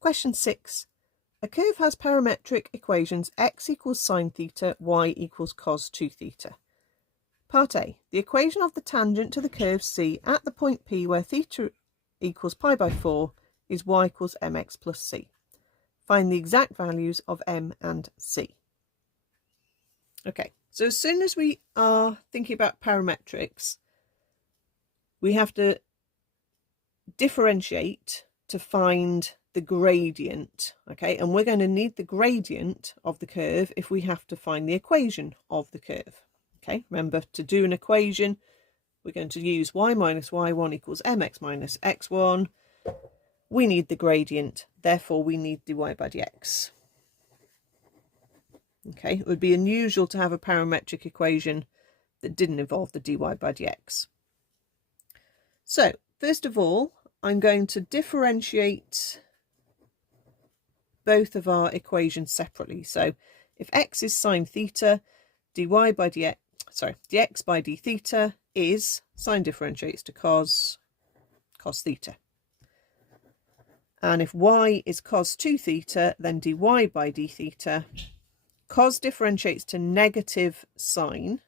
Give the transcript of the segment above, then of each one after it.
Question 6. A curve has parametric equations x equals sine theta, y equals cos 2 theta. Part A. The equation of the tangent to the curve C at the point P where theta equals pi by 4 is y equals mx plus c. Find the exact values of m and c. Okay, so as soon as we are thinking about parametrics, we have to differentiate to find the gradient, okay, and we're going to need the gradient of the curve if we have to find the equation of the curve. Okay, remember, to do an equation we're going to use y minus y1 equals mx minus x1. We need the gradient, therefore we need dy by dx. Okay, it would be unusual to have a parametric equation that didn't involve the dy by dx. So first of all, I'm going to differentiate both of our equations separately. So if x is sine theta, dx by d theta is, sine differentiates to cos theta. And if y is cos 2 theta, then dy by d theta, cos differentiates to negative sine,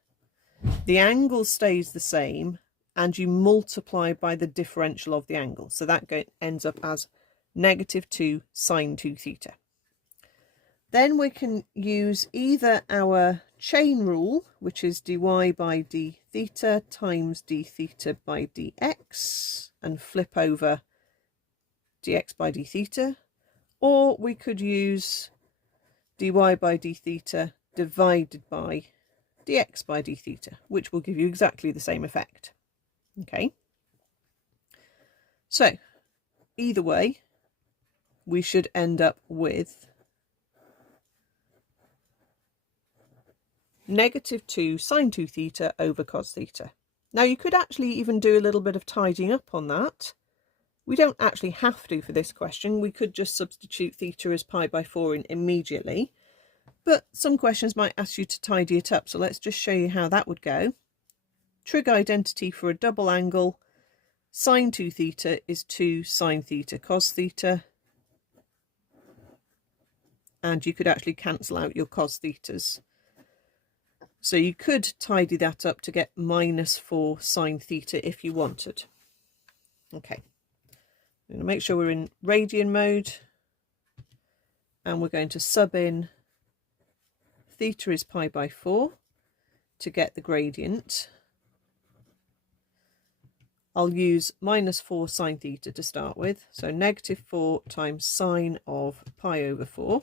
the angle stays the same, and you multiply by the differential of the angle. So that ends up as negative 2 sine 2 theta. Then we can use either our chain rule, which is dy by d theta times d theta by dx, and flip over dx by d theta, or we could use dy by d theta divided by dx by d theta, which will give you exactly the same effect. Okay, so either way we should end up with negative 2 sine 2 theta over cos theta. Now you could actually even do a little bit of tidying up on that. We don't actually have to for this question. We could just substitute theta as pi by 4 in immediately, but some questions might ask you to tidy it up, so let's just show you how that would go. Trig identity for a double angle, sine 2 theta is 2 sine theta cos theta, and you could actually cancel out your cos thetas. So you could tidy that up to get minus 4 sine theta if you wanted. Okay, I'm going to make sure we're in radian mode, and we're going to sub in theta is pi by 4 to get the gradient. I'll use minus 4 sine theta to start with, so negative 4 times sine of pi over 4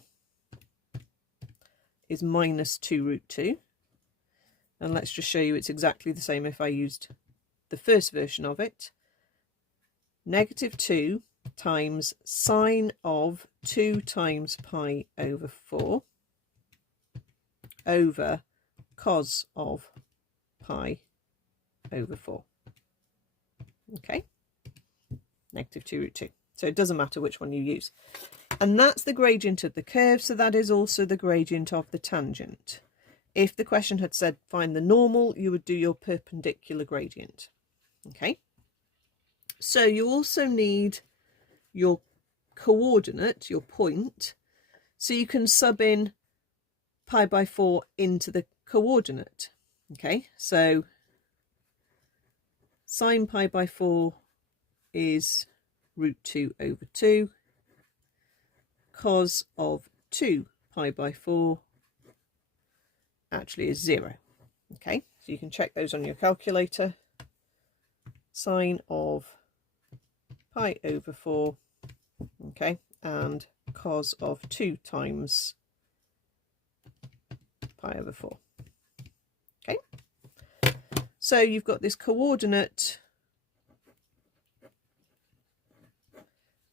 is minus 2 root 2. And let's just show you it's exactly the same if I used the first version of it. Negative 2 times sine of 2 times pi over 4 over cos of pi over 4. Okay, negative 2 root 2. So it doesn't matter which one you use. And that's the gradient of the curve, so that is also the gradient of the tangent. If the question had said find the normal, you would do your perpendicular gradient. Okay, so you also need your coordinate, your point, so you can sub in pi by 4 into the coordinate. Okay, so sine pi by 4 is root 2 over 2. Cos of 2 pi by 4 actually is 0. Okay, so you can check those on your calculator. Sine of pi over 4, okay, and cos of 2 times pi over 4. Okay, so you've got this coordinate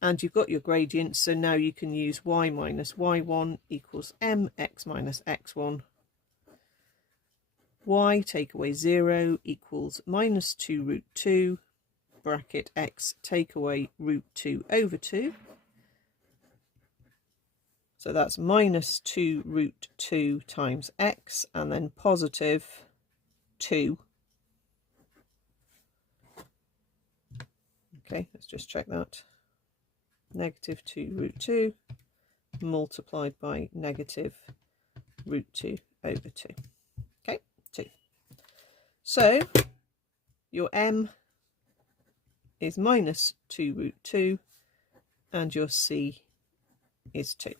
and you've got your gradient, so now you can use y minus y1 equals mx minus x1. Y take away 0 equals minus 2 root 2 bracket x take away root 2 over 2. So that's minus 2 root 2 times x, and then positive 2. Okay, let's just check that. negative 2 root 2 multiplied by negative root 2 over 2. Okay, 2. So your m is minus 2 root 2 and your c is 2.